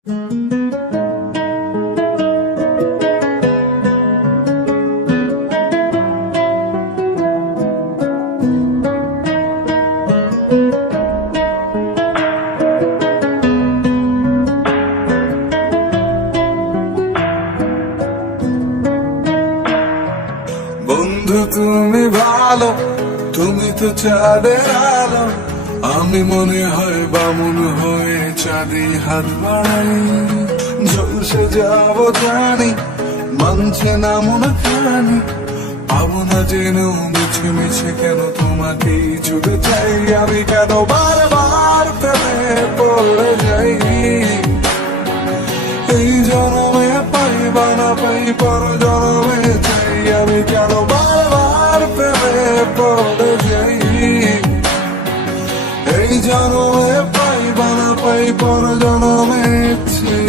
বন্ধু তুমি ভালো, তুমি তো চাঁদের আলো। আমি মনে হয় বামুন হয়ে চাঁদে হাত বাড়াই। ঝলসে যাব জানি, মানছে না মন খানি। পাবো না জেনেও মিছে মিছে কেন তোমাকেই ছুটে চাই। আমি কেন বারবার প্রেমে পড়ে যাই। এই জন্মে পাই বা না পাই, পর জন্মে চাই। আমি কেন বারবার প্রেমে পড়ে যাই। এই জন্মে পাই বা না পাই, পর জন্মে চাই।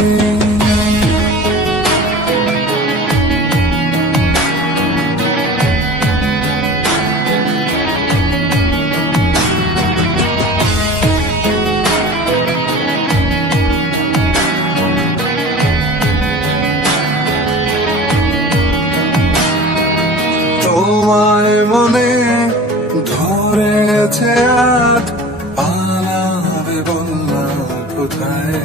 তোমায় মনে ধরেছে আজ, পালাবে বললা কোথায়।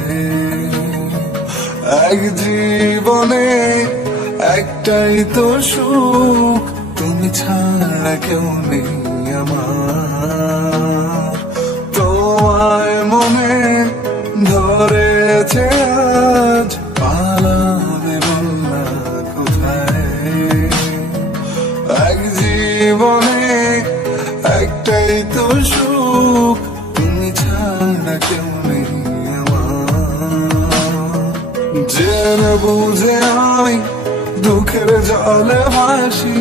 এক জীবনে একটাই তো সুখ, তুমি ছাড়া কেউ নেই আমার। তোমায় মনে ধরেছে আজ, পালাবে বললা কোথায়। এক জীবনে একটাই তো সুখ, তুমি ছাড়া কেউ নেই আমার। জেনে বুঝে আমি দুঃখের জলে ভাসি,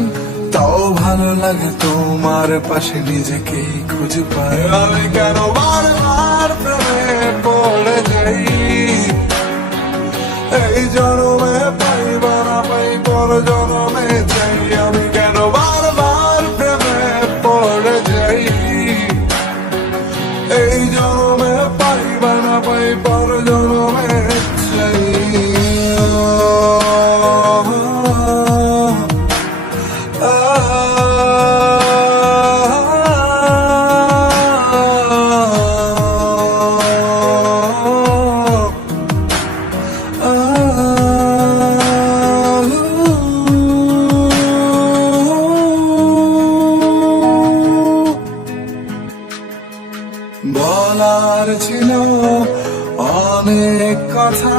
তাও ভালো লাগে তোমার পাশে নিজেকেই খুঁজে পাই। আমি কেন বারবার প্রেমে পড়ে যাই। এই জন্মে পাই বা না পাই, পর জন্মে চাই। আমি কেন বারবার প্রেমে পড়ে যাই। এই জন্মে পাই বা না পাই, পর জন্মে চাই। বলার ছিল অনেক কথা,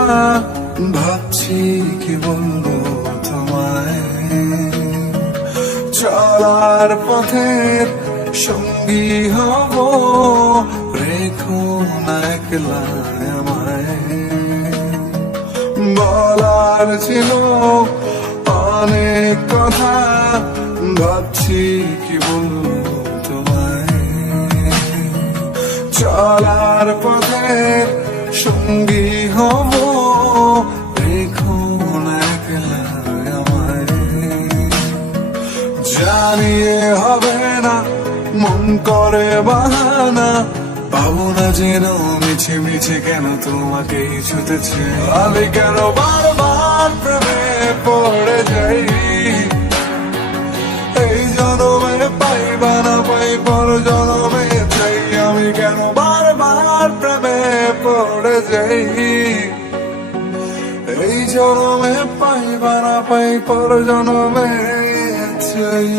ভাবছি কি বলবো তোমায়। চলার পথের সঙ্গী হব, রেখো না একলা আমায়। বলার ছিল অনেক কথা, ভাবছি কি বলবো তোমায়। চলার পথের সঙ্গী হব, রেখো না একলা আমায়। জানিয়ে হবে না, মন করে বাহানা। পাবো না যেন মিছে মিছে কেন তোমাকেই ছুটেছে। আমি কেন বারবার প্রেমে পড়ে যাই। এই জন্মে পাই বা না পাই, পর জন্মে চাই। আমি কেন বারবার প্রেমে পড়ে যাই। এই জন্মে পাই বা না পাই, পর জন্মে চাই।